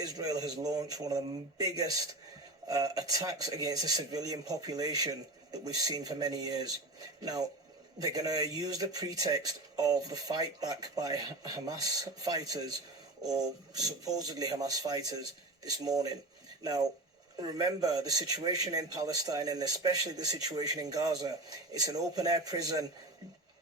Israel has launched one of the biggest attacks against the civilian population that we've seen for many years. Now, they're going to use the pretext of the fight back by Hamas fighters, or supposedly Hamas fighters, this morning. Now, remember the situation in Palestine, and especially the situation in Gaza. It's an open-air prison.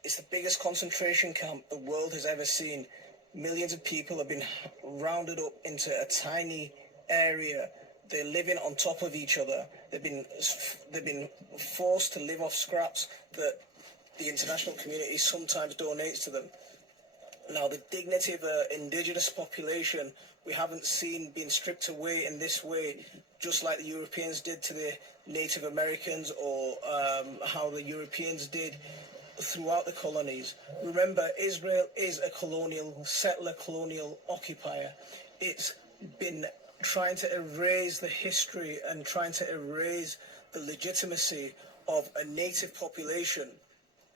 It's the biggest concentration camp the world has ever seen. Millions of people have been rounded up into a tiny area. They're living on top of each other. They've been forced to live off scraps that the international community sometimes donates to them. Now, the dignity of the indigenous population, we haven't seen being stripped away in this way, just like the Europeans did to the Native Americans, or how the Europeans did throughout the colonies. Remember, Israel is a colonial settler, colonial occupier. It's been trying to erase the history and trying to erase the legitimacy of a native population.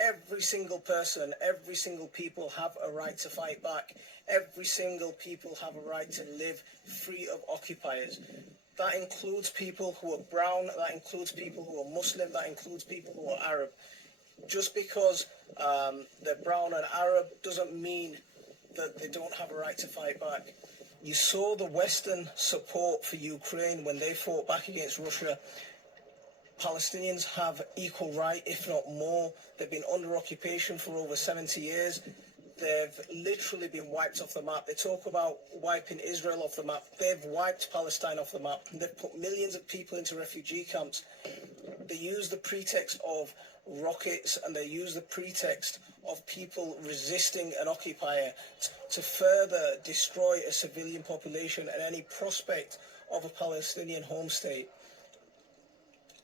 Every single person, every single people have a right to fight back. Every single people have a right to live free of occupiers. That includes people who are brown, that includes people who are Muslim, that includes people who are Arab. Just because they're brown and Arab doesn't mean that they don't have a right to fight back. You saw the Western support for Ukraine when they fought back against Russia. Palestinians have equal right, if not more. They've been under occupation for over 70 years. They've literally been wiped off the map. They talk about wiping Israel off the map. They've wiped Palestine off the map. They've put millions of people into refugee camps. They use the pretext of rockets, and they use the pretext of people resisting an occupier to further destroy a civilian population and any prospect of a Palestinian home state.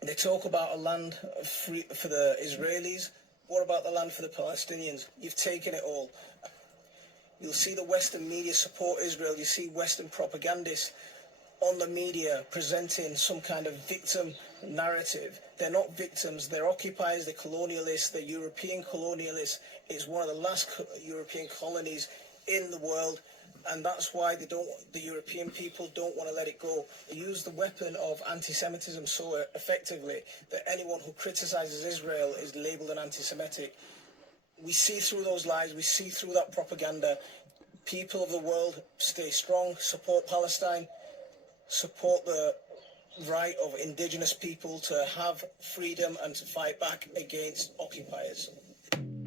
They talk about a land free for the Israelis. What about the land for the Palestinians? You've taken it all. You'll see the Western media support Israel. You see Western propagandists on the media presenting some kind of victim narrative. They're not victims. They're occupiers. They're colonialists. They're European colonialists. It's one of the last European colonies in the world. And that's why the European people don't want to let it go. They use the weapon of anti-Semitism so effectively that anyone who criticizes Israel is labeled an anti-Semitic. We see through those lies. We see through that propaganda. People of the world, stay strong, support Palestine, support the right of indigenous people to have freedom and to fight back against occupiers.